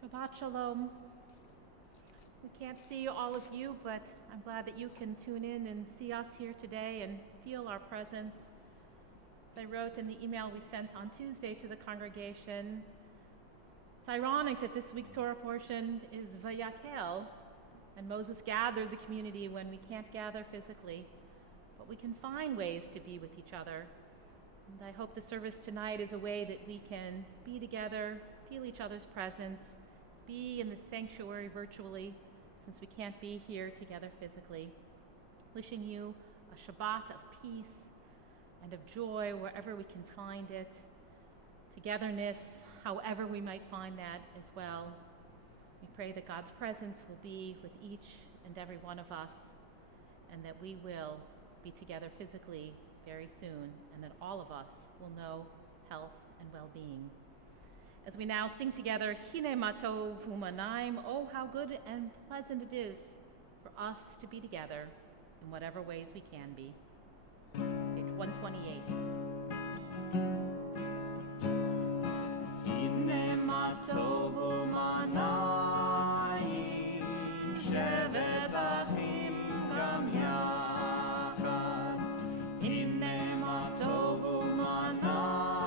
Shabbat Shalom. We can't see all of you, but I'm glad that you can tune in and see us here today and feel our presence. As I wrote in the email we sent on Tuesday to the congregation, it's ironic that this week's Torah portion is Vayakel, and Moses gathered the community when we can't gather physically, but we can find ways to be with each other. And I hope the service tonight is a way that we can be together, feel each other's presence, be in the sanctuary virtually, since we can't be here together physically. Wishing you a Shabbat of peace and of joy wherever we can find it, togetherness, however we might find that as well. We pray that God's presence will be with each and every one of us, and that we will be together physically very soon, and that all of us will know health and well-being. As we now sing together, Hine Matov Humanaim, oh, how good and pleasant it is for us to be together in whatever ways we can be. Page 128. Hine Matov Humanaim, Shevet Achim Gam Yachad. Hine Matov Humanaim,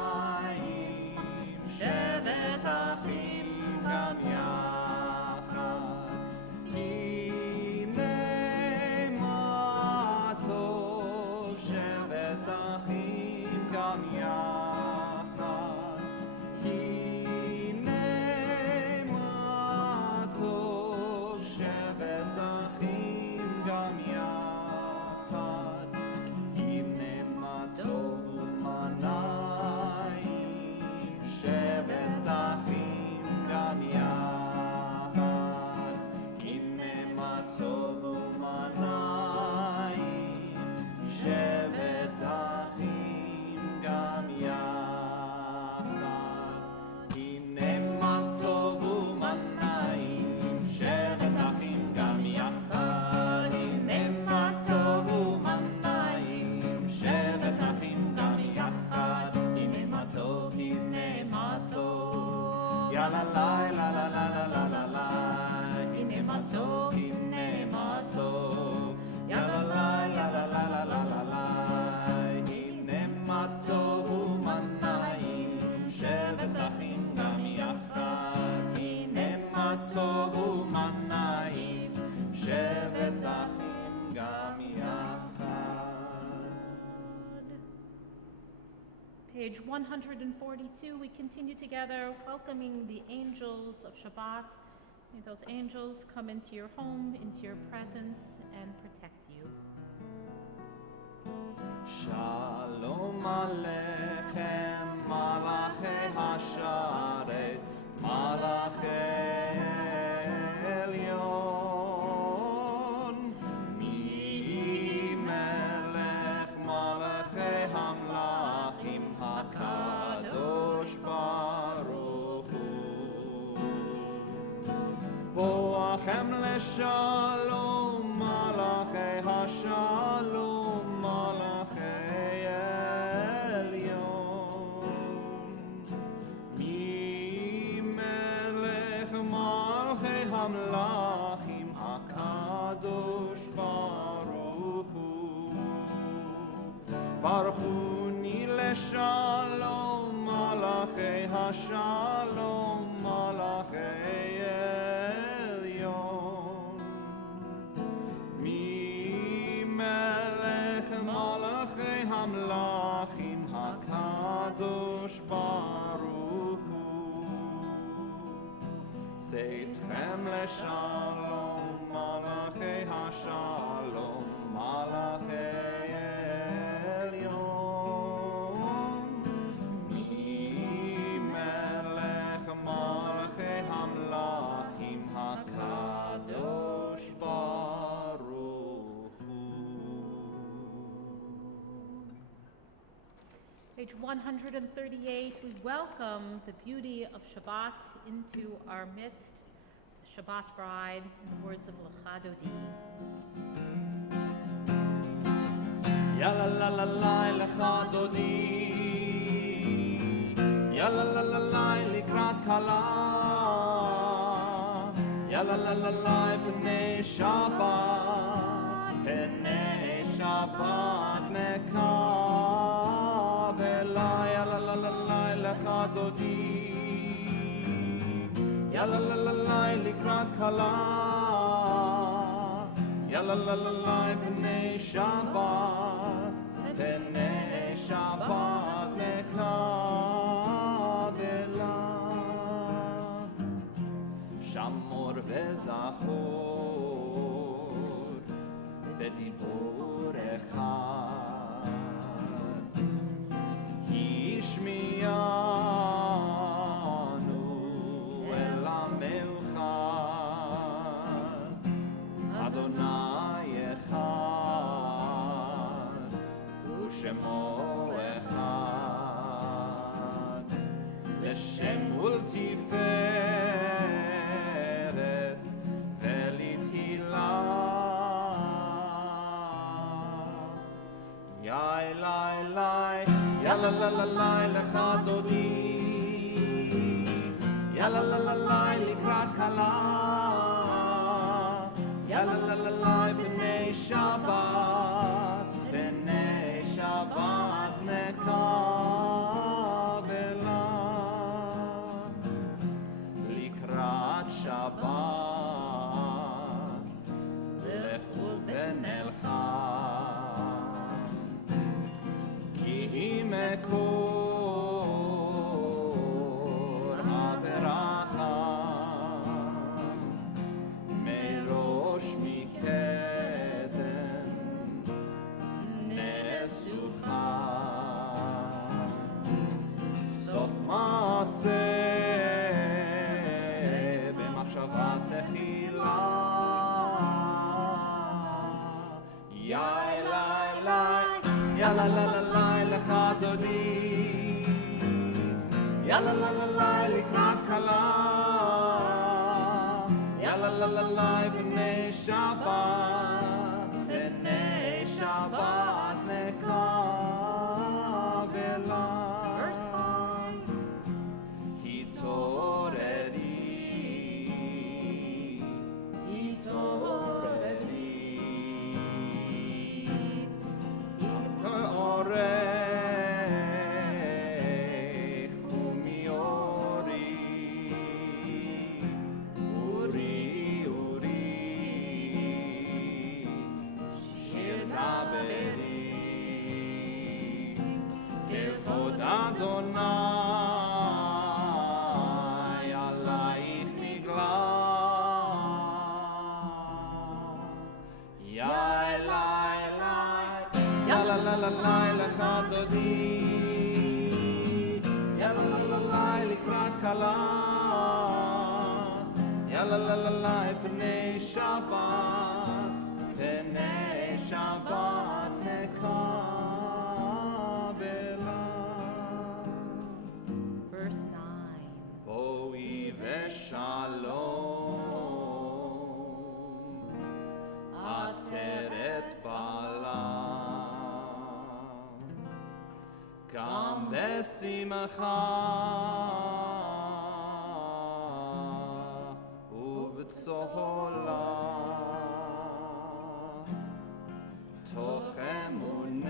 Shevet Achim Gam Yachad. Hine Matov, Shevet Achim Gam Yachad. Hine Matov, Shevet Achim Gam Yachad. Hine Matov Umanayim, Shevet Achim Gam Yachad. Hine Matov Umanayim, Shevet Achim Gam Yachad. Hine Matov Umanayim, Shevet Achim Gam Yachad. Hine Matov Umanayim, Shevet Achim Gam Yachad. Hine Matov, Ya la la la la la la la la la. Hine Matov, Ya la la la la la la la la la. Hine Matov Umanayim, Shevet Achim Gam Yachad. Hine Matov Umanayim, Shevet Achim Gam Yachad. Page 142, we continue together welcoming the angels of Shabbat. May those angels come into your home, into your presence, and protect you. Shalom Aleichem, Malachei Hasharet, Malachei Elyon. Mi Melech Malachei Hamlachim, HaKadosh Baruch Hu. Boachem leshalom, Malachei Hashalom, Malachei Elyon. ברכוני לשלום, מלאכי השלום, מלאכי עליון. ממלך מלאכי המלכים הקדוש ברוך הוא. צאתכם לשלום, מלאכי השלום, מלאכי עליון. ממלך מלאכי המלכים הקדוש ברוך הוא. Page 138, we welcome the beauty of Shabbat into our midst, the Shabbat bride, in the words of Lecha Dodi. Yalla la la la lecha dodi, Yalla la la la likrat kala, Yalla la la la b'nei Shabbat nekabela, Yalla la la la lecha dodi, Yalla la la la likrat kala, Yalla la la la b'nei Shabbat nekabela. Shamor וזכור בדיבור אחד, השמיענו אל עמך, אדוני אחד ושמו אחד, לשם ולתפארת ולתהילה. יאי לי לי, יאללה לה לה לה lecha dodi, יאללה לה לה לה לקראת כלה, יאללה לה לה לה בני שבת, בני שבת נקבלה. לקראת שבת לכו ונלחם, כי היא מקור הברכה, מראש מקדם נסוכה, סוף מעשה במחשבה תחילה. יאי לי לי, יאללה לה לה לה lecha dodi, יאללה לה לה לה לקראת כלה, יאללה לה לה לה בני שבת, בני שבת נקבלה. Verse 5. התעוררי, אורך קומי אורי, אורי אורי, שיר דברי, כבוד אדוני עלייך נגלה. יאי לי לי, יאללה לה לה לה lecha dodi, יאללה לה לה לה לקראת כלה, יאללה לה לה לה בני שבת, בני שבת נקבלה. Verse 9. בואי ושלום, עצרת בעלה, גם בשמחה ובצהלה, תוך אמונך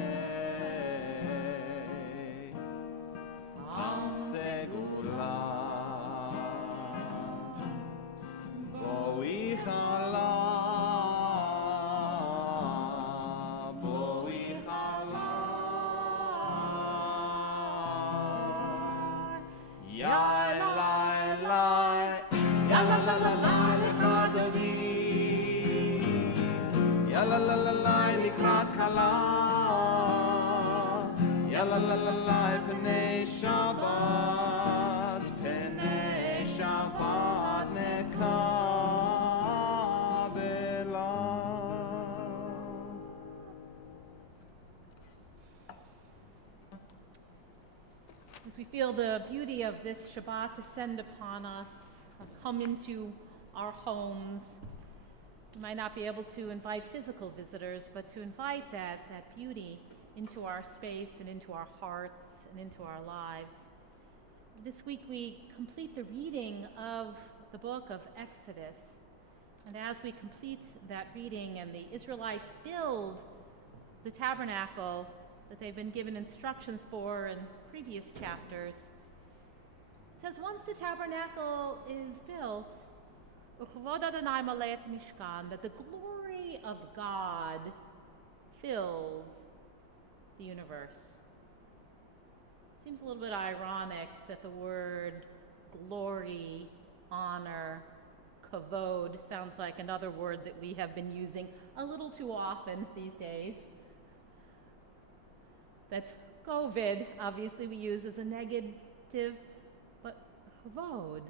Ya la la la la, Pnei Shabbat, Pnei Shabbat nekabela. As we feel the beauty of this Shabbat descend upon us, or come into our homes, we might not be able to invite physical visitors, but to invite that beauty into our space and into our hearts and into our lives. This week we complete the reading of the book of Exodus. And as we complete that reading and the Israelites build the tabernacle that they've been given instructions for in previous chapters, it says once the tabernacle is built, that the glory of God filled the universe. Seems a little bit ironic that the word glory, honor, kavod sounds like another word that we have been using a little too often these days. That COVID, obviously we use as a negative, but kavod,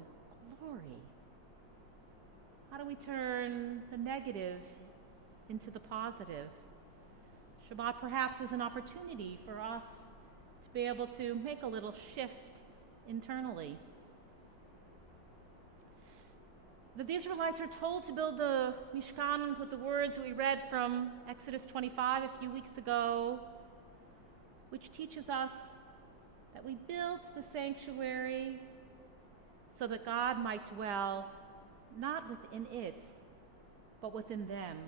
glory. How do we turn the negative into the positive? Shabbat perhaps is an opportunity for us to be able to make a little shift internally. The Israelites are told to build the Mishkan with the words that we read from Exodus 25 a few weeks ago, which teaches us that we built the sanctuary so that God might dwell not within it, but within them.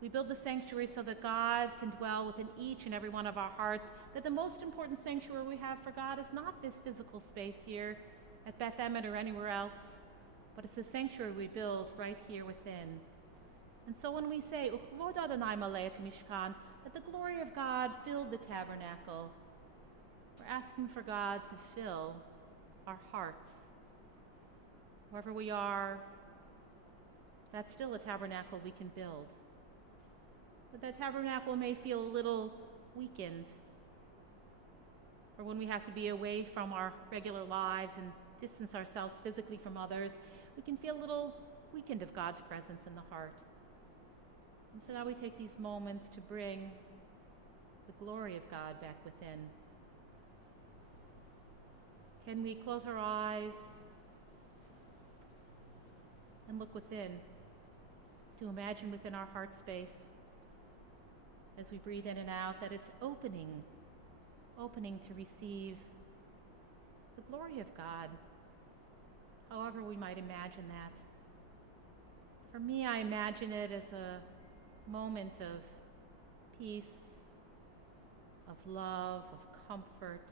We build the sanctuary so that God can dwell within each and every one of our hearts, that the most important sanctuary we have for God is not this physical space here at Beth Emet or anywhere else, but it's a sanctuary we build right here within. And so when we say, Uchvod Adonai maleh et mishkan, that the glory of God filled the tabernacle, we're asking for God to fill our hearts. Wherever we are, that's still a tabernacle we can build. But that tabernacle may feel a little weakened. Or when we have to be away from our regular lives and distance ourselves physically from others, we can feel a little weakened of God's presence in the heart. And so now we take these moments to bring the glory of God back within. Can we close our eyes and look within, to imagine within our heart space, as we breathe in and out, that it's opening to receive the glory of God, however we might imagine that. For me, I imagine it as a moment of peace, of love, of comfort,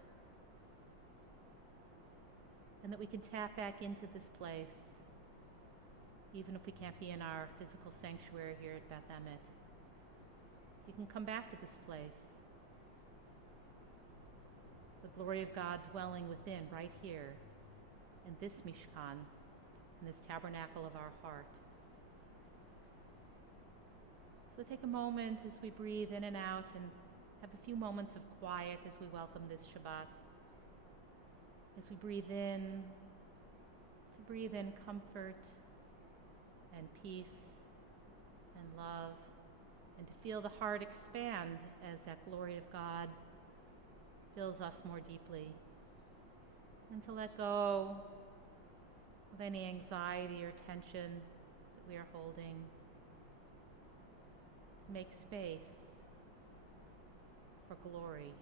and that we can tap back into this place, even if we can't be in our physical sanctuary here at Beth Emet. You can come back to this place. The glory of God dwelling within, right here, in this Mishkan, in this tabernacle of our heart. So take a moment as we breathe in and out and have a few moments of quiet as we welcome this Shabbat. As we breathe in, to breathe in comfort and peace and love, and to feel the heart expand as that glory of God fills us more deeply, and to let go of any anxiety or tension that we are holding, to make space for glory,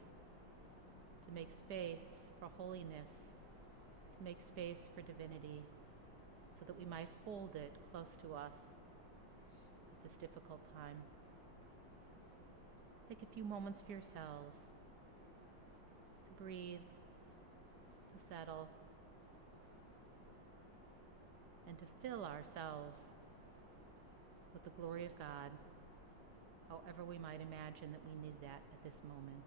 to make space for holiness, to make space for divinity, so that we might hold it close to us at this difficult time. Take a few moments for yourselves to breathe, to settle, and to fill ourselves with the glory of God, however we might imagine that we need that at this moment.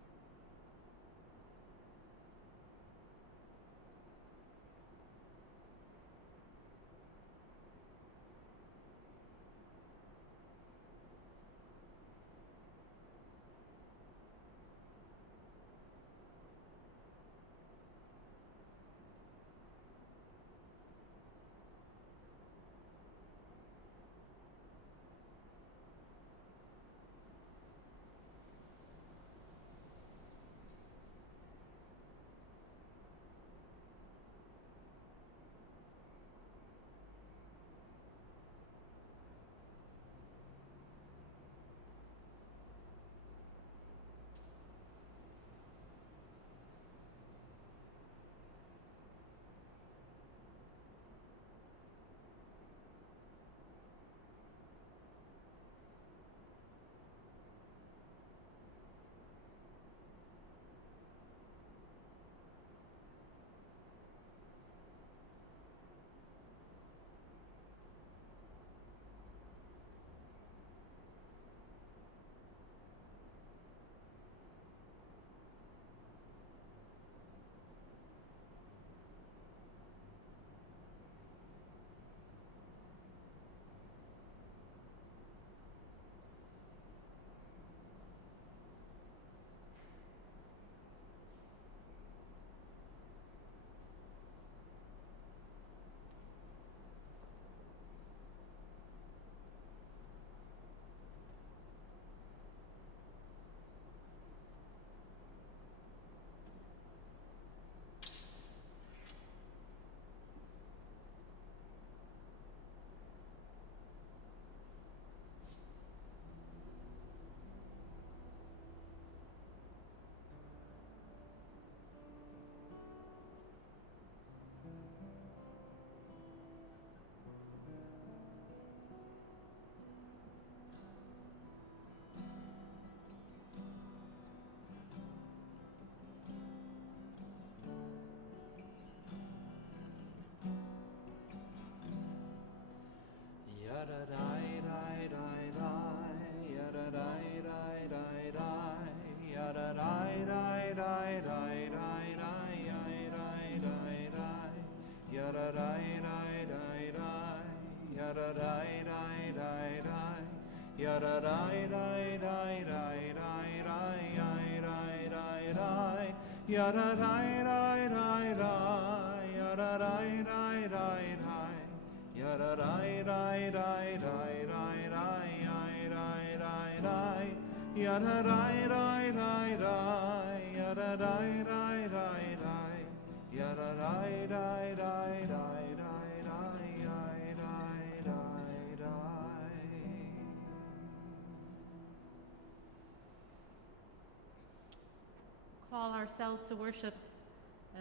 Call ourselves to worship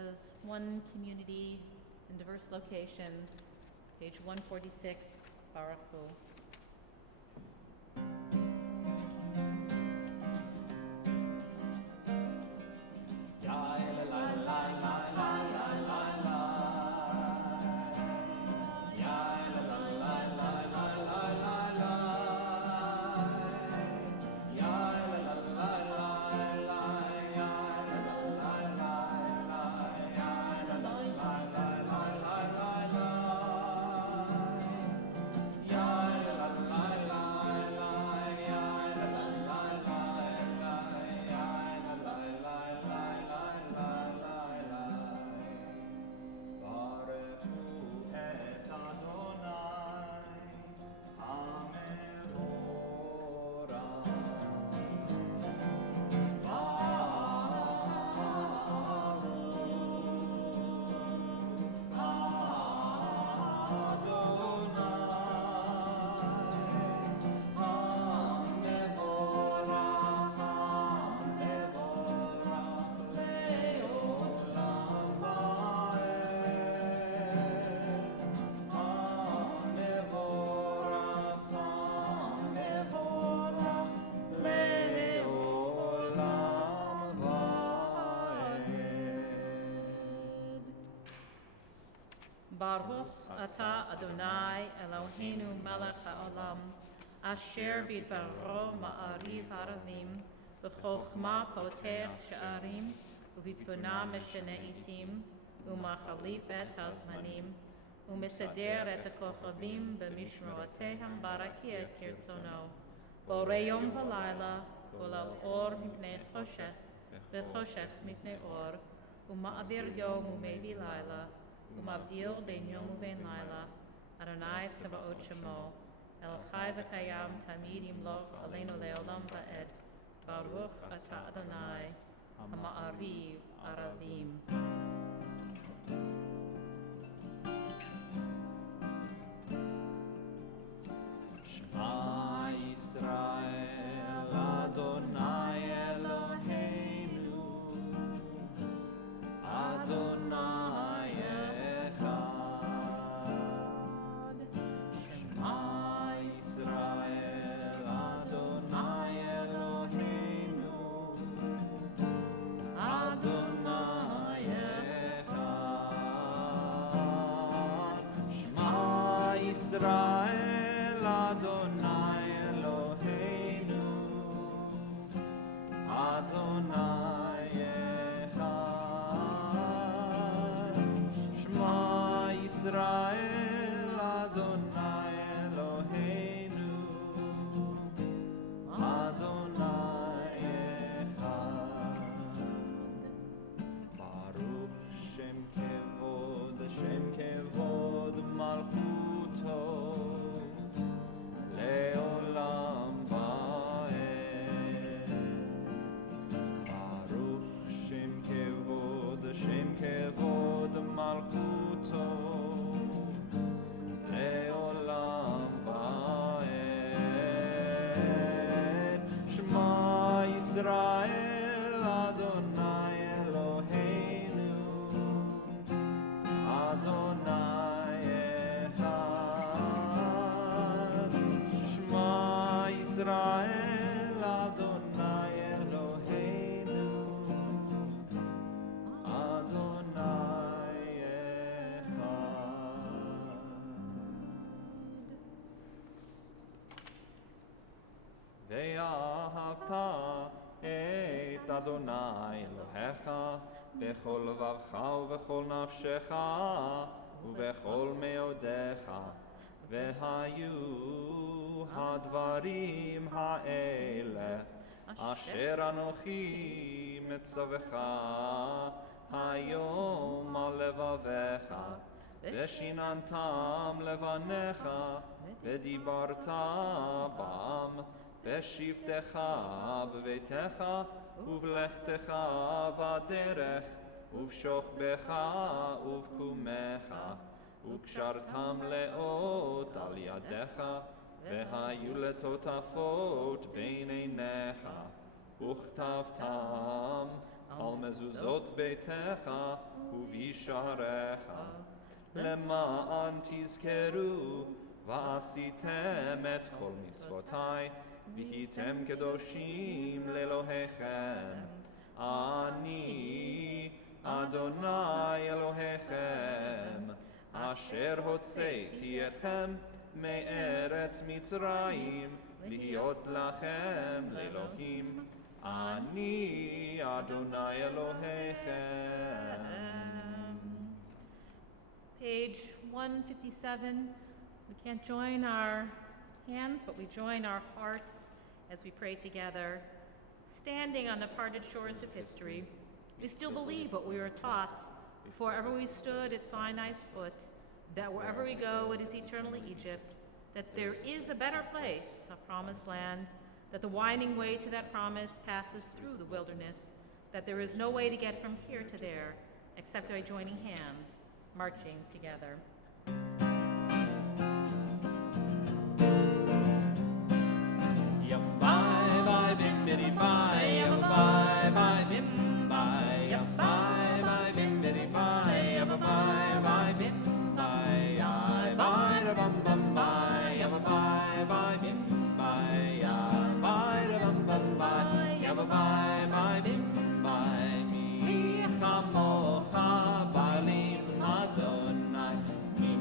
as one community in diverse locations. Page 146, Baruch Hu. Baruch Ata Adonai Eloheinu Melech HaOlam Asher Bidvaro Ma'ariv Haravim B'chokhma Potech Sha'arim U'vitfuna Meshene Itim U'machalif Et HaZmanim U'meseder Et HaKochavim B'mishmorotehem Baraki Et Kirtzono Borei Yom V'Layla Kol Al-Or Mipnei Choshech V'Choshech Mipnei Or U'ma'avir Yom U'mevi Layla Umavdil ben Yom uven Laila, Adonai Sebaot Shemo, El Chai v'Kayam Tamid Yimloch Aleinu Leolam Va'ed, Baruch Ata Adonai, Hama'ariv Aravim. Shema Yisrael Adonai Eloheinu, Adonai Israel Adonai Eloheinu, Adonai Echad. Shema Israel Adonai Eloheinu, Adonai Echad. Baruch Shem Kevod Malchuto Leolam Vaed. Baruch Shem Kevod Malchuto Leolam Vaed. Shema Yisrael Adonai Eloheinu, Adonai Echad. Shema Yisrael Adonai Eloheinu, Adonai Echad. Ve'ahavta et Adonai Elohecha bechol levarcha ubechol nafshecha ubechol meodecha והיו הדברים האלה אשר אנוכי מצווך היום על לבביך, ושיננתם לבניך, ודיברת בם, בשבתך בביתך, ובלכתך בדרך, ובשוכבך ובקומך, וקשרתם לאות על ידיך, והיו לטוטפות בין עיניך, וכתבתם על מזוזות ביתך ובישעריך, למען תזכרו ועשיתם את כל מצוותי, והייתם קדושים לאלוהיכם. אני אדוני אלוהיכם, אשר הוצאתי אתכם מארץ מצרים, להיות לכם לאלוהים. אני אדוני אלוהיכם. Page 157. We can't join our hands, but we join our hearts as we pray together. Standing on the parted shores of history, we still believe what we were taught before ever we stood at Sinai's foot, that wherever we go, it is eternally Egypt, that there is a better place, a promised land, that the winding way to that promise passes through the wilderness, that there is no way to get from here to there except by joining hands, marching together. Yum bye bye bim biddy bye, yum bye bye bim bye, yum bye bye bim biddy bye, yum bye bye bim bye, yum bye da bum bum bye, yum bye bye bim bye, yum bye da bum bum bye, yum bye bye bim bye. Mi chamocha balim Adonai, mi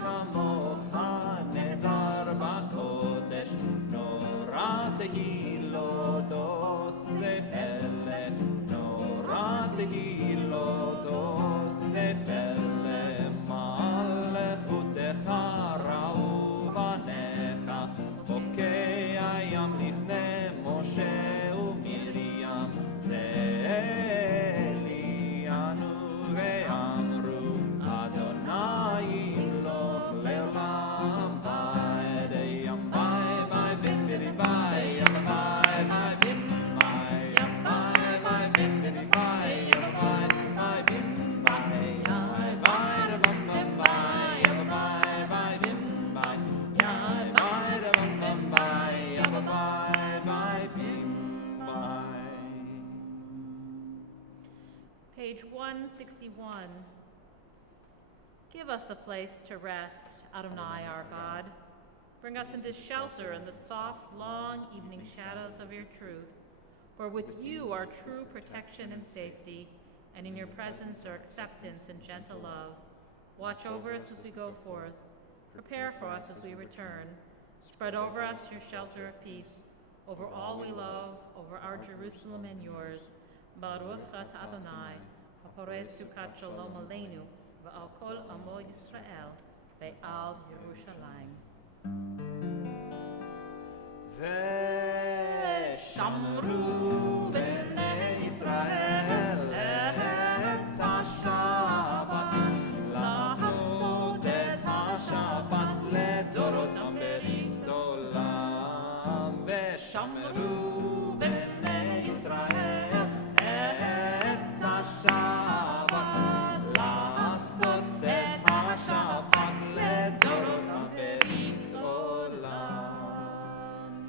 chamocha nedar bakodesh, nora tehilo dosefele, nora tehilo dosefele, malechutecha ra'u banecha, חוקי הים לפני משה ומרים, צאלינו ואמרו, אדוני ימלוך לעולם ועד. ים ביי ביי בim bidi ביי, ים ביי ביי bim ביי, ים ביי ביי bim bidi ביי, ים ביי ביי bim ביי, ים ביי da bum bum ביי, ים ביי ביי bim ביי, ים ביי da bum bum ביי, ים ביי ביי bim ביי. Page 161. Give us a place to rest, Adonai our God. Bring us into shelter in the soft, long evening shadows of your truth. For with you are true protection and safety, and in your presence are acceptance and gentle love. Watch over us as we go forth. Prepare for us as we return. Spread over us your shelter of peace, over all we love, over our Jerusalem and yours. Baruch ata Adonai, haporei sukat shalom aleinu, v'al kol amo Yisrael, ve'al Yerushalayim. ושמרו בני ישראל את השבת, לעשות את השבת לדורותם ברית עולם. ושמרו בני ישראל את השבת, לעשות את השבת לדורותם ברית עולם.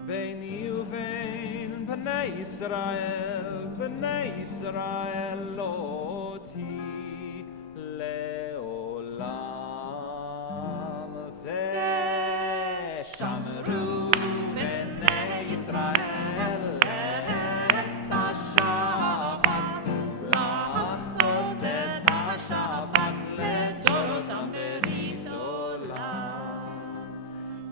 ביני ובין בני ישראל לא תהי לעולם. ושמרו בני ישראל את השבת, לעשות את השבת לדורותם ברית עולם.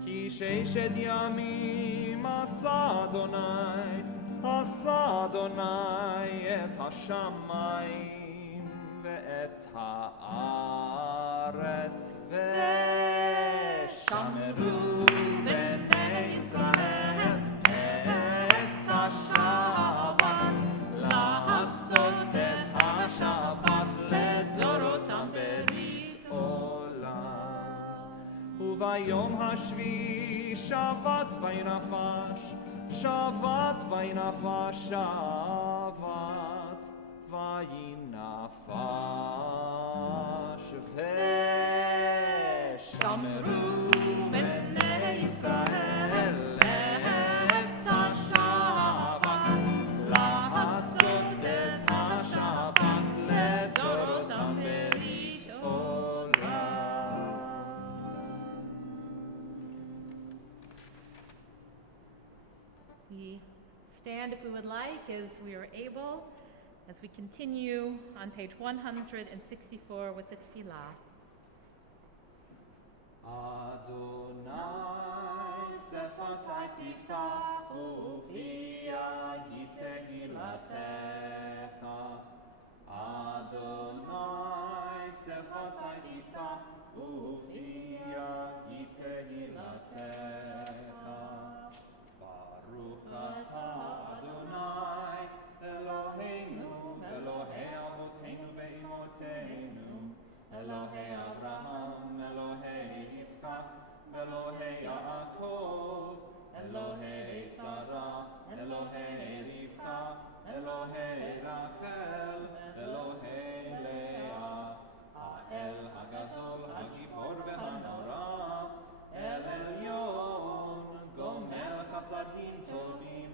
כי ששת ימים עשה אדוני את השמיים ואת הארץ, ושמרו ביום השביעי שבת וינפש, שבת וינפש, שבת וינפש. ושמרו בני ישראל את השבת, לעשות את השבת לדורותם ברית עולם. We stand, if we would like, as we are able, as we continue on page 164 with the tefillah. Adonai sefatai tiftach ufi yagi tehilatecha. Adonai sefatai tiftach ufi yagi tehilatecha. Baruch atah Adonai Eloheinu Elohei avoteinu ve'imoteinu, Elohei Avraham, Elohei Yitzchak, Elohei Yaakov, Elohei Sarah, Elohei Rivka, Elohei Rachel, Elohei Leah, Ha'el Hagadol, Hagibor ve'hanora, El Elyon, Gomel Chasadim Tovim,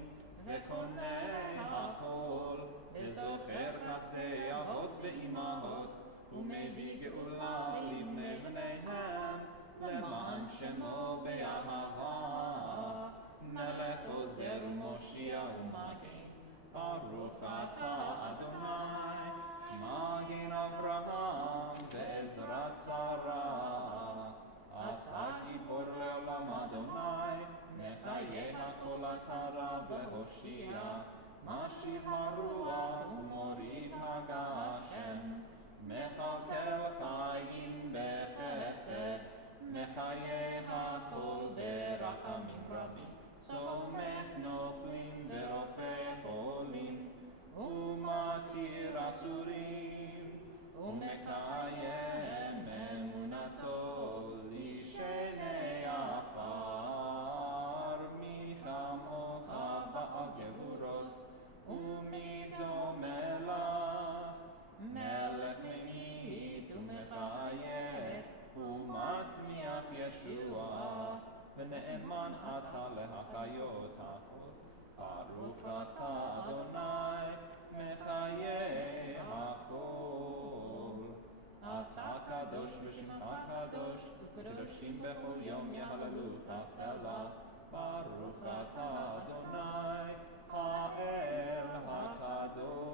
Ve'konei Hakol, Ve'zocher Chasdei Avot ve'imahot, ומביא גאולה לבני בניהם, למען שמו באהבה. מלך עוזר ומושיע ומגן, ברוך אתה אדוני, מגן אברהם ועזרת שרה. אתה גיבור לעולם אדוני, מחיה הכל אתה רב להושיע, משיב הרוח ומוריד הגשם. מחלקל חיים בחסד, מחיה הכל ברחמים רבים, סומך נופלים ורופא חולים, ומתיר אסורים, ומקיים אמונתו לשני עפר. מי כמוך בעל גבורות, ומי דומה לך, מלך ממית ומחיה, ומצמיח ישועה, ונאמן אתה להחיות הכל. ברוך אתה אדוני, מחיה הכל. אתה קדוש ושמך קדוש, וקדושים בכל יום יהללוך סלה. ברוך אתה אדוני, האל הקדוש.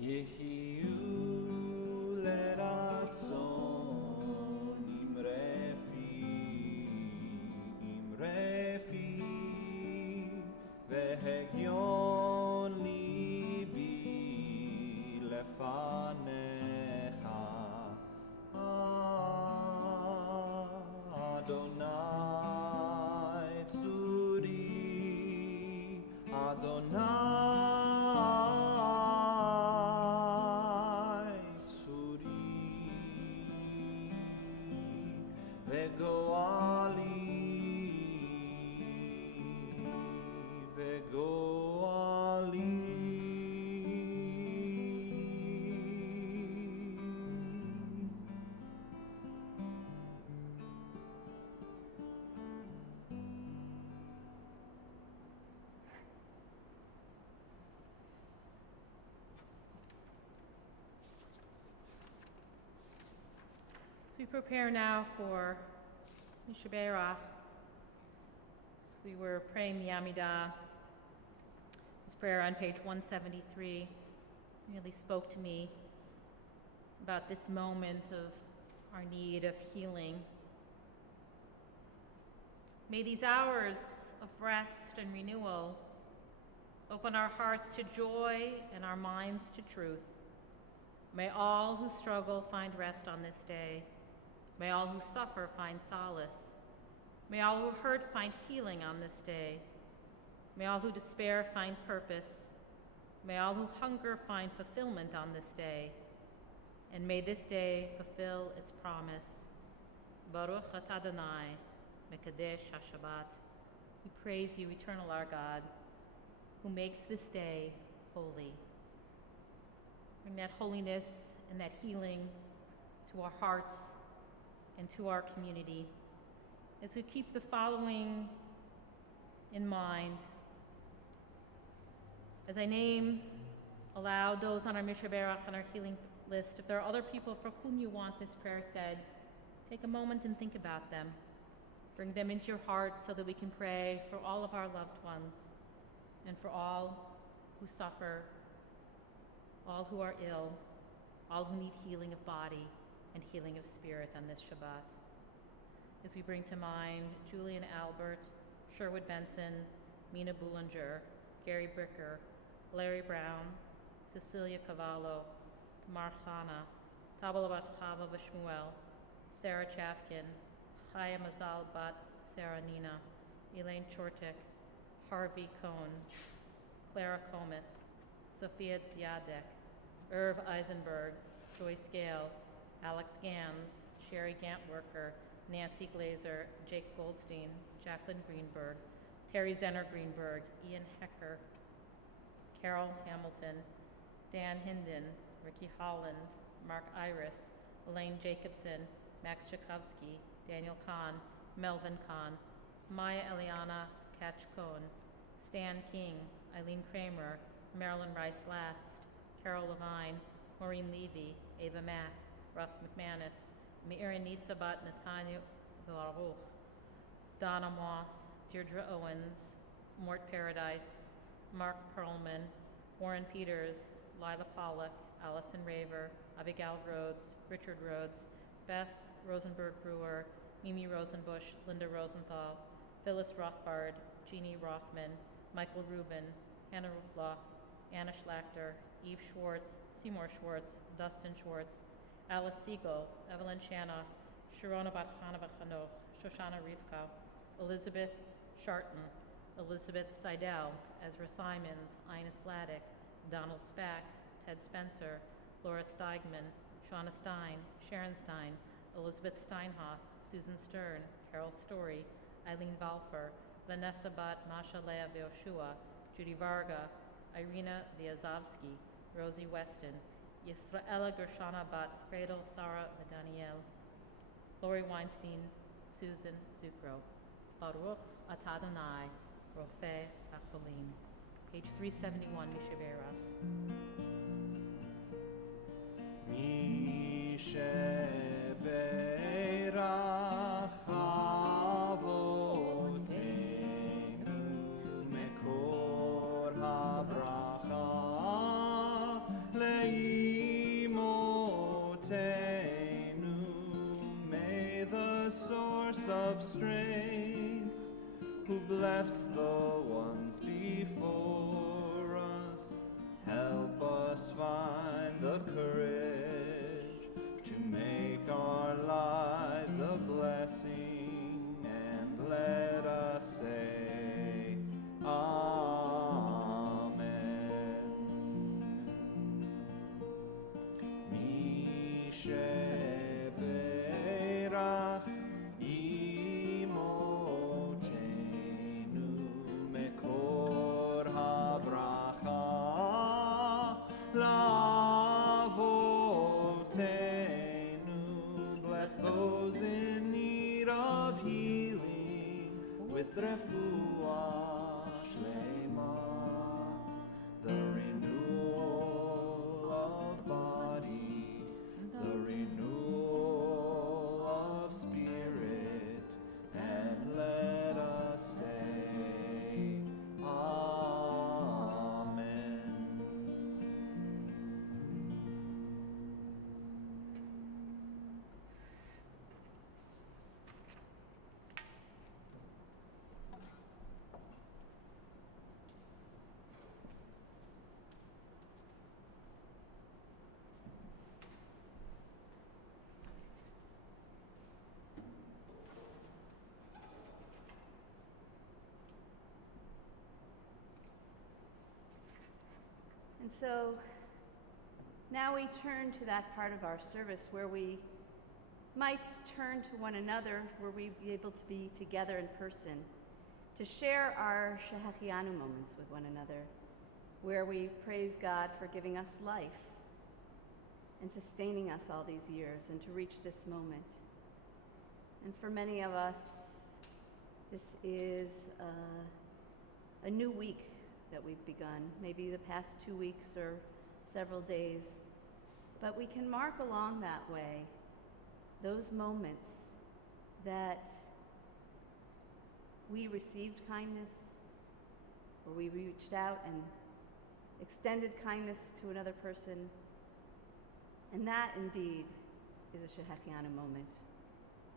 יחיו לרצון אמרי lefanecha Adonai tzuri Adonai tzuri vegoali So we prepare now for Mishaberach. So we were praying the Amidah. This prayer on page 173 really spoke to me about this moment of our need of healing. May these hours of rest and renewal open our hearts to joy and our minds to truth. May all who struggle find rest on this day. May all who suffer find solace. May all who hurt find healing on this day. May all who despair find purpose. May all who hunger find fulfillment on this day. And may this day fulfill its promise. Baruch atah Adonai, Mekadesh HaShabbat. We praise you, eternal our God, who makes this day holy. Bring that holiness and that healing to our hearts and to our community. As we keep the following in mind, as I name aloud those on our Mishaberach and our healing list, if there are other people for whom you want this prayer said, take a moment and think about them. Bring them into your heart so that we can pray for all of our loved ones and for all who suffer, all who are ill, all who need healing of body and healing of spirit on this Shabbat. As we bring to mind Julian Albert, Sherwood Benson, Mina Bullinger, Gary Bricker, Larry Brown, Cecilia Cavallo, Tamar Chana, Tabala Bat Chava Vashmuel, Sarah Chafkin, Chaya Mazal Bat Sarah Nina, Elaine Chortik, Harvey Cohn, Clara Comis, Sophia Ziadek, Irv Eisenberg, Joyce Gale, Alex Gans, Sherry Gantworker, Nancy Glazer, Jake Goldstein, Jacqueline Greenberg, Terry Zenner Greenberg, Ian Hecker, Carol Hamilton, Dan Hinden, Ricky Holland, Mark Iris, Elaine Jacobson, Max Tchaikovsky, Daniel Kahn, Melvin Kahn, Maya Eliana Katch-Cohn, Stan King, Eileen Kramer, Marilyn Rice Last, Carol Levine, Maureen Levy, Ava Mack, Russ McManus, Meira Nitzabat Netanya Baruch, Donna Moss, Deirdre Owens, Mort Paradise, Mark Perlman, Warren Peters, Lila Pollack, Allison Raver, Abigail Rhodes, Richard Rhodes, Beth Rosenberg Brewer, Mimi Rosenbush, Linda Rosenthal, Phyllis Rothbard, Jeannie Rothman, Michael Rubin, Hannah Rufloff, Anna Schlachter, Eve Schwartz, Seymour Schwartz, Dustin Schwartz, Alice Siegel, Evelyn Shanoff, Sharona Batchanova Chanoch, Shoshana Rivka, Elizabeth Sharton, Elizabeth Seidel, Ezra Simons, Ina Sladek, Donald Spack, Ted Spencer, Laura Steigman, Shauna Stein, Sharon Stein, Elizabeth Steinhoff, Susan Stern, Carol Story, Eileen Valfer, Vanessa Bat Masha Lea Vyoshua, Judy Varga, Irina Vyazovsky, Rosie Weston, Yisraela Gershana Bat Fredel Sarah Medaniel, Lori Weinstein, Susan Zukro. Baruch atah Adonai, Rofeh HaCholim. Page 371, Mishaberach. Mishaberach Avoteinu Mekor HaBracha Leimotenu. May the source of strength, who bless the ones before us, help us find the sheberach imotenu mekor habracha lavotenu. Bless those in need of healing with refuah shlema, the renewal of body, the renewal of spirit, and let us say, Amen. And so now we turn to that part of our service where we might turn to one another, where we be able to be together in person, to share our Shehechianu moments with one another, where we praise God for giving us life and sustaining us all these years and to reach this moment. And for many of us, this is a new week that we've begun, maybe the past 2 weeks or several days. But we can mark along that way those moments that we received kindness, or we reached out and extended kindness to another person. And that indeed is a Shehechianu moment.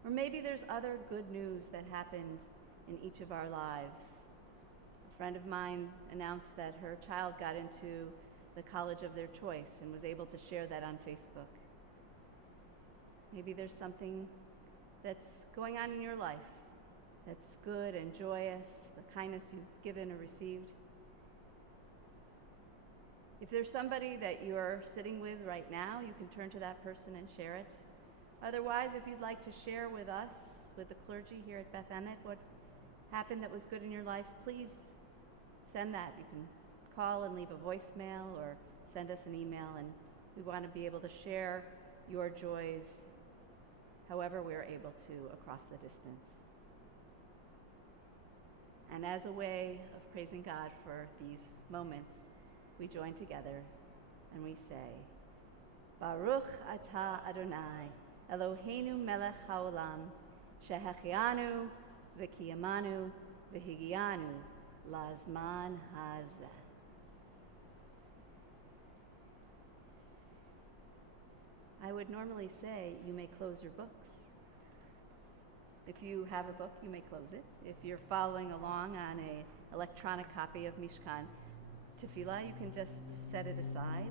Or maybe there's other good news that happened in each of our lives. A friend of mine announced that her child got into the college of their choice and was able to share that on Facebook. Maybe there's something that's going on in your life that's good and joyous, the kindness you've given or received. If there's somebody that you're sitting with right now, you can turn to that person and share it. Otherwise, if you'd like to share with us, with the clergy here at Beth Emet, what happened that was good in your life, please send that. You can call and leave a voicemail or send us an email, and we want to be able to share your joys however we're able to across the distance. And as a way of praising God for these moments, we join together and we say, Baruch atah Adonai, Eloheinu melech haolam, shehechianu v'kiyamanu v'higianu lazman hazeh. I would normally say you may close your books. If you have a book, you may close it. If you're following along on an electronic copy of Mishkan Tefillah, you can just set it aside.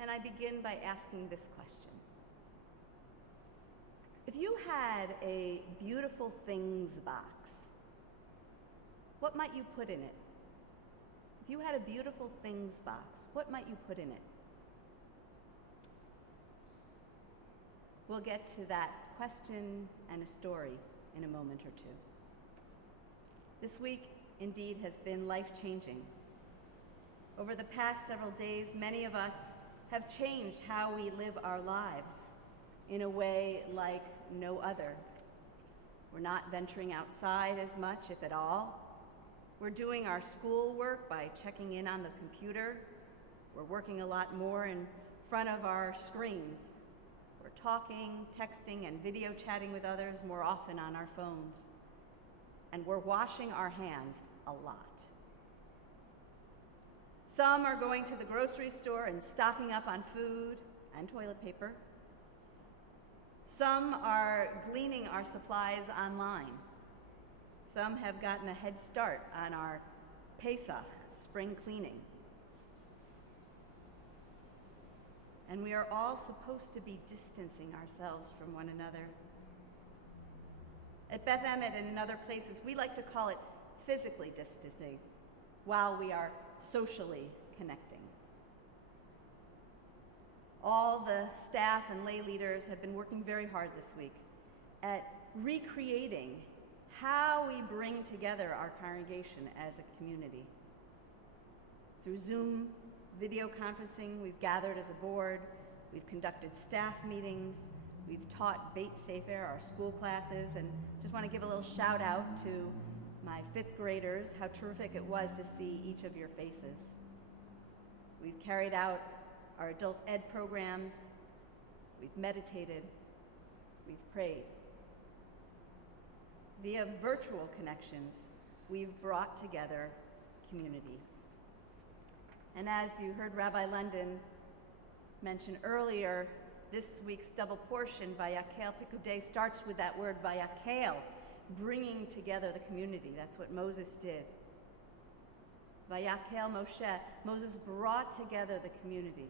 And I begin by asking this question. If you had a beautiful things box, what might you put in it? If you had a beautiful things box, what might you put in it? We'll get to that question and a story in a moment or two. This week, indeed, has been life-changing. Over the past several days, many of us have changed how we live our lives in a way like no other. We're not venturing outside as much, if at all. We're doing our schoolwork by checking in on the computer. We're working a lot more in front of our screens. We're talking, texting, and video chatting with others more often on our phones. And we're washing our hands a lot. Some are going to the grocery store and stocking up on food and toilet paper. Some are gleaning our supplies online. Some have gotten a head start on our Pesach, spring cleaning. And we are all supposed to be distancing ourselves from one another. At Beth Emet and in other places, we like to call it physically distancing, while we are socially connecting. All the staff and lay leaders have been working very hard this week at recreating how we bring together our congregation as a community. Through Zoom, video conferencing, we've gathered as a board, we've conducted staff meetings, we've taught Beit Sefer, our school classes, and just want to give a little shout out to my 5th graders, how terrific it was to see each of your faces. We've carried out our adult ed programs, we've meditated, we've prayed. Via virtual connections, we've brought together community. And as you heard Rabbi London mention earlier, this week's double portion, Vayakel Pikudei, starts with that word Vayakel, bringing together the community. That's what Moses did. Vayakel Moshe, Moses brought together the community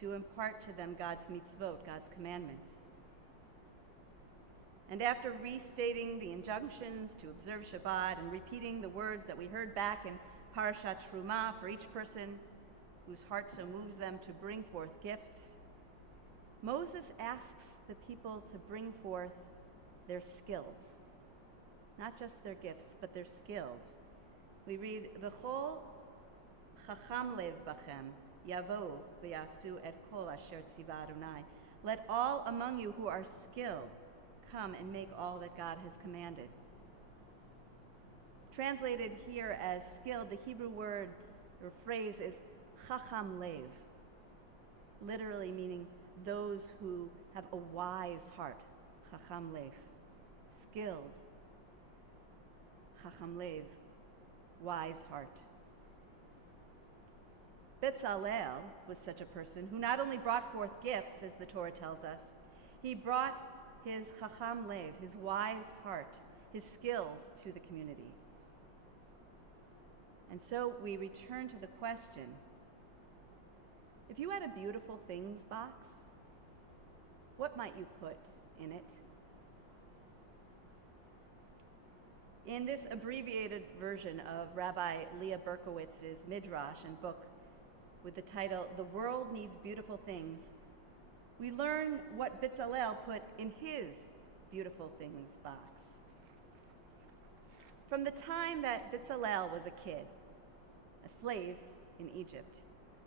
to impart to them God's mitzvot, God's commandments. And after restating the injunctions to observe Shabbat and repeating the words that we heard back in Parashat Truma for each person whose heart so moves them to bring forth gifts, Moses asks the people to bring forth their skills. Not just their gifts, but their skills. We read, V'chol chacham lev bachem, yavo v'yasu et kol asher tziva Adonai. Let all among you who are skilled come and make all that God has commanded. Translated here as skilled, the Hebrew word or phrase is chacham lev, literally meaning those who have a wise heart, chacham lev, skilled, chacham lev, wise heart. Bezalel was such a person who not only brought forth gifts, as the Torah tells us, he brought his chacham lev, his wise heart, his skills to the community. And so we return to the question, if you had a beautiful things box, what might you put in it? In this abbreviated version of Rabbi Leah Berkowitz's Midrash and book with the title, The World Needs Beautiful Things, we learn what Bezalel put in his beautiful things box. From the time that Bezalel was a kid, a slave in Egypt,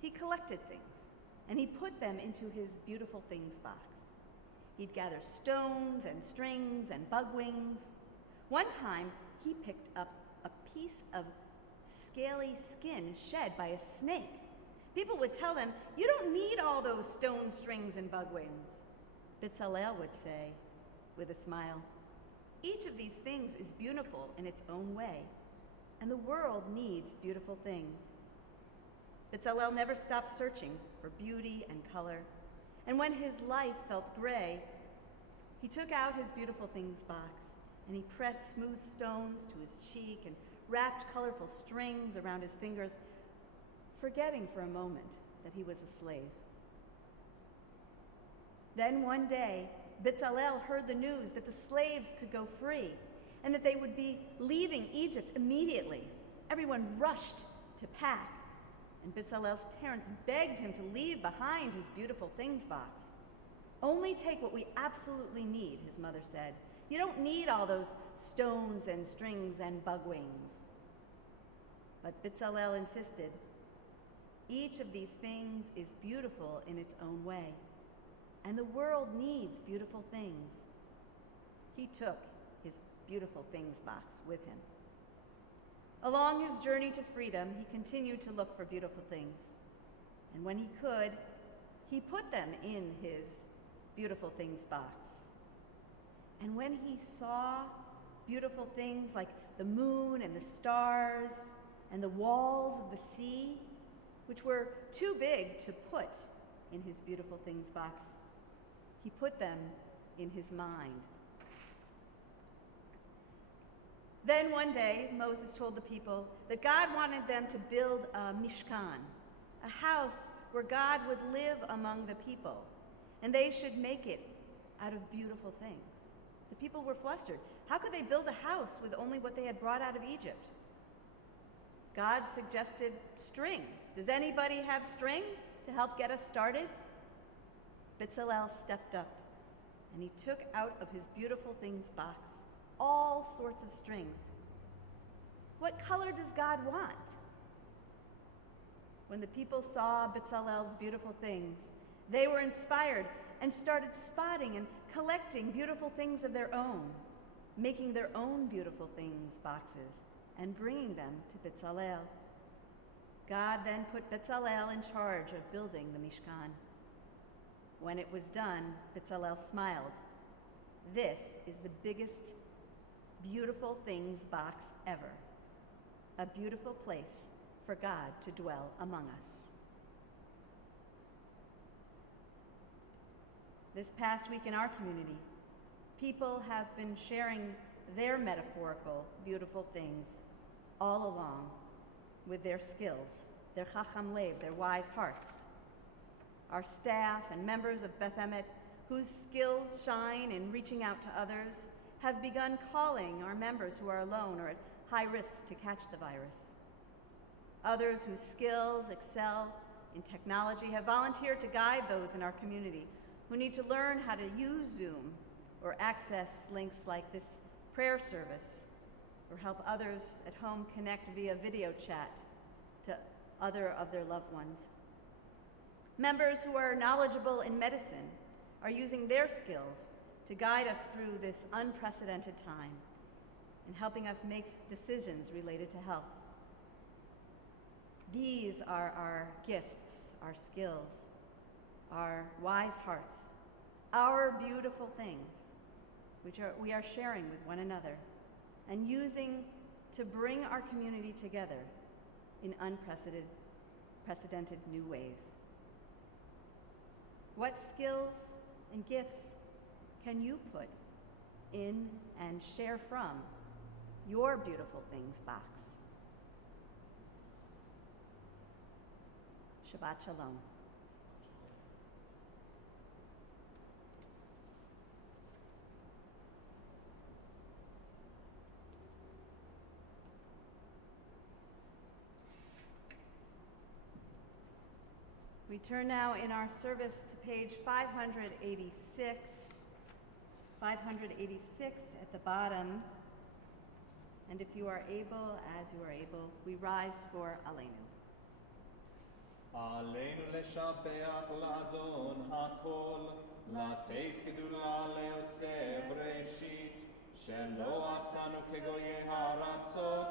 he collected things and he put them into his beautiful things box. He'd gather stones and strings and bug wings. One time, he picked up a piece of scaly skin shed by a snake. People would tell him, "You don't need all those stone strings and bug wings." Bezalel would say, with a smile, "Each of these things is beautiful in its own way, and the world needs beautiful things." Bezalel never stopped searching for beauty and color, and when his life felt gray, he took out his beautiful things box and he pressed smooth stones to his cheek and wrapped colorful strings around his fingers, forgetting for a moment that he was a slave. Then one day, Bezalel heard the news that the slaves could go free and that they would be leaving Egypt immediately. Everyone rushed to pack, and Bezalel's parents begged him to leave behind his beautiful things box. "Only take what we absolutely need," his mother said. "You don't need all those stones and strings and bug wings." But Bezalel insisted, "Each of these things is beautiful in its own way, and the world needs beautiful things." He took his beautiful things box with him. Along his journey to freedom, he continued to look for beautiful things. And when he could, he put them in his beautiful things box. And when he saw beautiful things like the moon and the stars and the walls of the sea, which were too big to put in his beautiful things box, he put them in his mind. Then one day, Moses told the people that God wanted them to build a mishkan, a house where God would live among the people, and they should make it out of beautiful things. The people were flustered. How could they build a house with only what they had brought out of Egypt? God suggested string. Does anybody have string to help get us started? Bezalel stepped up, and he took out of his beautiful things box all sorts of strings. What color does God want? When the people saw Bezalel's beautiful things, they were inspired and started spotting and collecting beautiful things of their own, making their own beautiful things boxes and bringing them to Bezalel. God then put Bezalel in charge of building the Mishkan. When it was done, Bezalel smiled. This is the biggest beautiful things box ever. A beautiful place for God to dwell among us. This past week in our community, people have been sharing their metaphorical beautiful things all along with their skills, their chacham lev, their wise hearts. Our staff and members of Beth Emet, whose skills shine in reaching out to others, have begun calling our members who are alone or at high risk to catch the virus. Others whose skills excel in technology have volunteered to guide those in our community who need to learn how to use Zoom or access links like this prayer service, or help others at home connect via video chat to other of their loved ones. Members who are knowledgeable in medicine are using their skills to guide us through this unprecedented time and helping us make decisions related to health. These are our gifts, our skills, our wise hearts, our beautiful things, which we are sharing with one another and using to bring our community together in unprecedented new ways. What skills and gifts can you put in and share from your beautiful things box? Shabbat Shalom. We turn now in our service to page 586. 586 at the bottom. And if you are able, as you are able, we rise for Aleinu. עלינו לשבח לאדון הכל, לתת גדולה ליוצר בראשית, שלא עשנו כגויי הארצות,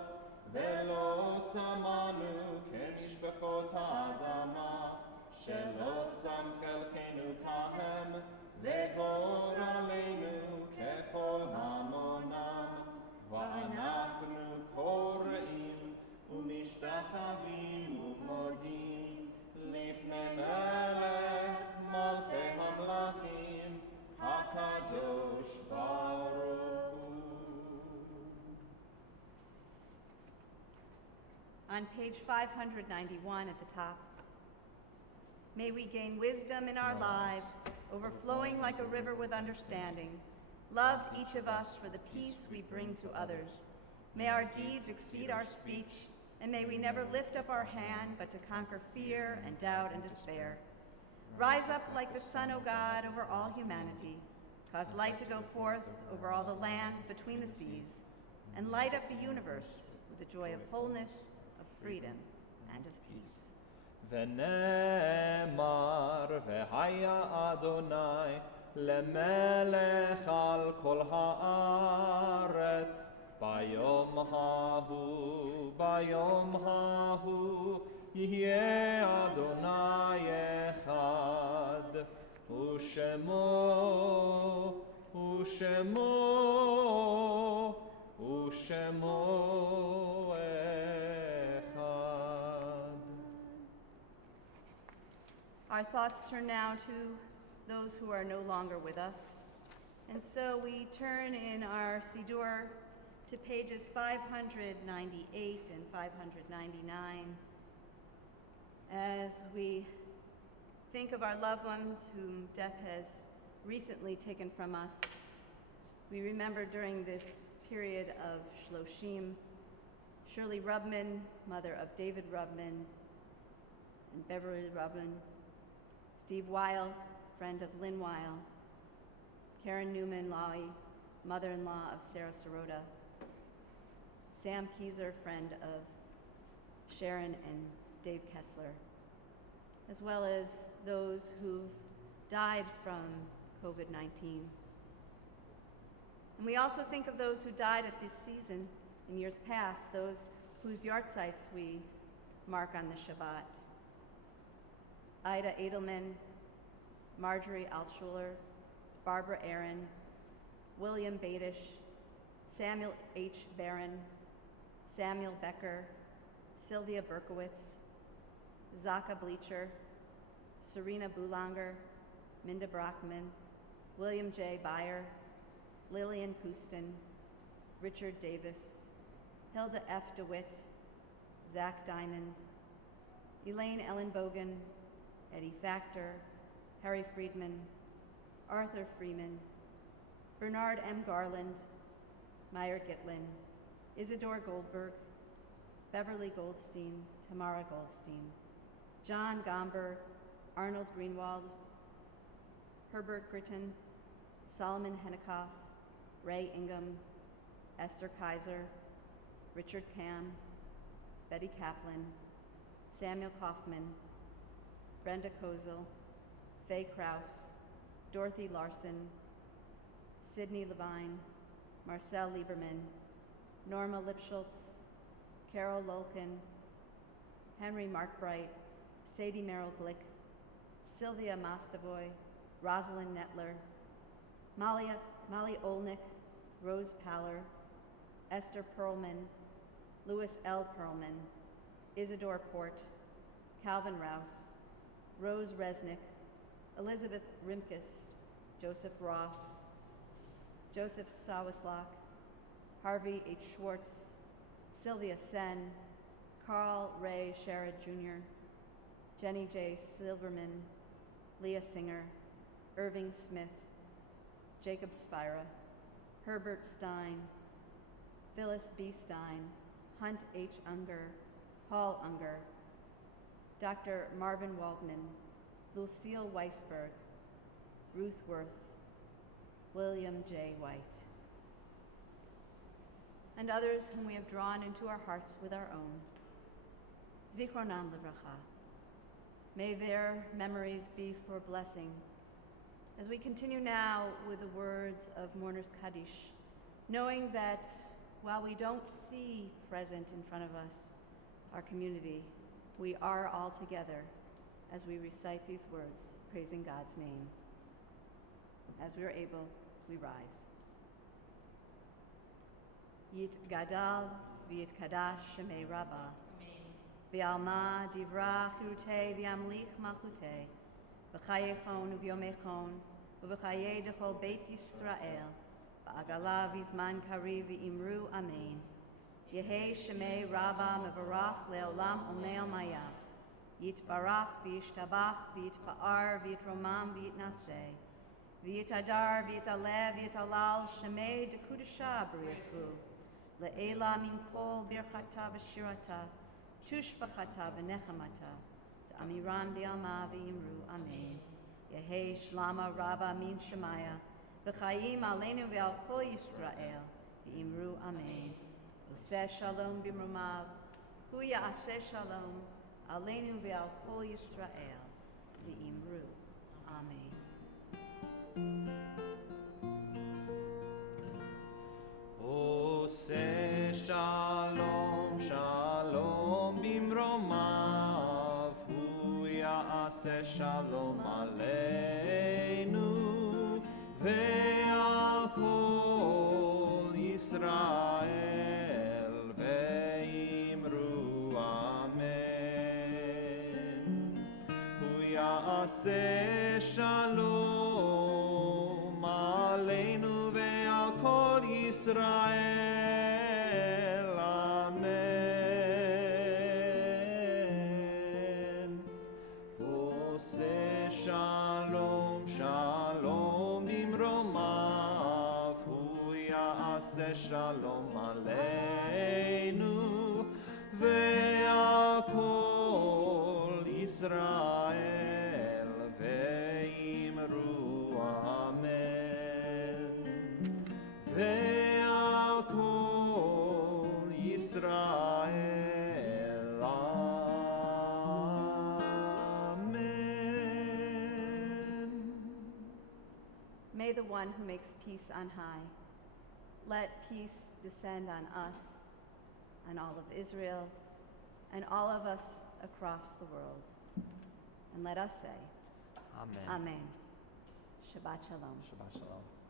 ולא שמנו כמשפחות האדמה, שלא שם חלקנו כהם, וגורלנו ככל המונם, ואנחנו קוראים ומשתחווים ומודים לפני מלך מלכי המלכים הקדוש ברוך הוא. On page 591 at the top, may we gain wisdom in our lives, overflowing like a river with understanding, loved each of us for the peace we bring to others. May our deeds exceed our speech, and may we never lift up our hand but to conquer fear and doubt and despair. Rise up like the sun, O God, over all humanity. Cause light to go forth over all the lands between the seas, and light up the universe with the joy of wholeness, of freedom, and of peace. ונאמר והיה אדוני למלך על כל הארץ ביום ההוא יהיה אדוני אחד ושמו אחד. Our thoughts turn now to those who are no longer with us. And so we turn in our Siddur to pages 598 and 599 as we think of our loved ones whom death has recently taken from us. We remember during this period of Shloshim Shirley Rubman, mother of David Rubman and Beverly Rubman, Steve Weil, friend of Lynn Weil, Karen Newman Lowy, mother-in-law of Sarah Sirota, Sam Kieser, friend of Sharon and Dave Kessler, as well as those who've died from COVID-19. And we also think of those who died at this season in years past, those whose yahrzeits we mark on the Shabbat. Ida Edelman, Marjorie Altschuler, Barbara Aaron, William Badish, Samuel H. Barron, Samuel Becker, Sylvia Berkowitz, Zaka Bleacher, Serena Boulanger, Minda Brockman, William J. Beyer, Lillian Kustin, Richard Davis, Hilda F. DeWitt, Zach Diamond, Elaine Ellen Bogan, Eddie Factor, Harry Friedman, Arthur Freeman, Bernard M. Garland, Meyer Gitlin, Isidore Goldberg, Beverly Goldstein, Tamara Goldstein, John Gomber, Arnold Greenwald, Herbert Gritton, Solomon Hennekoff, Ray Ingham, Esther Kaiser, Richard Cam, Betty Kaplan, Samuel Kaufman, Brenda Kozel, Faye Krause, Dorothy Larson, Sydney Levine, Marcel Lieberman, Norma Lipschultz, Carol Lulkin, Henry Markbright, Sadie Merrill Glick, Sylvia Mastavoy, Rosalind Nettler, Molly Olnick, Rose Paller, Esther Perlman, Louis L. Perlman, Isidore Port, Calvin Rouse, Rose Resnick, Elizabeth Rimkus, Joseph Roth, Joseph Sawislak, Harvey H. Schwartz, Sylvia Sen, Carl Ray Sherrod Jr., Jenny J. Silverman, Leah Singer, Irving Smith, Jacob Spira, Herbert Stein, Phyllis B. Stein, Hunt H. Unger, Paul Unger, Dr. Marvin Waldman, Lucille Weisberg, Ruth Worth, William J. White, and others whom we have drawn into our hearts with our own. Zichronam Livracha. May their memories be for blessing. As we continue now with the words of Mourner's Kaddish, knowing that while we don't see present in front of us our community, we are all together as we recite these words, praising God's name. As we are able, we rise. Yit Gadal v'yit Kadash Shemei Rabbah. V'alma divra chirutei v'yamlich malchutei. V'chayechon u'vyomechon u'v'chayei dechol Beit Yisrael. V'agala v'zman kari v'imru amen. Yehei Shemei Rabbah mevarach le'olam omei maya. Yitbarach v'yishtabach v'yitpa'ar v'yitromam v'yitnaseh. V'yitadar v'yitaleh v'yitalal Shemei dekudesha b'richu. Le'ela min kol birchata v'shirata. Tushbachata v'nechamata. Ta'amiram di'alma v'yimru amen. Yehei shlama rabba min shemaya. V'chayim aleinu v'al kol Yisrael. V'yimru amen. Useh shalom b'mrumav. Hu ya'aseh shalom. Aleinu v'al kol Yisrael. V'yimru amen. Oseh shalom, shalom bimromav, hu ya'aseh shalom aleinu, ve'al kol Yisrael, ve'imru amen. Hu ya'aseh shalom aleinu, ve'al kol Yisrael, amen. Oseh shalom, shalom bimromav, hu ya'aseh shalom aleinu, Yisrael ve'imru amen ve'al kol Yisrael amen. May the one who makes peace on high, let peace descend on us, on all of Israel, and all of us across the world. And let us say, Amen. Amen. Shabbat Shalom. Shabbat shalom.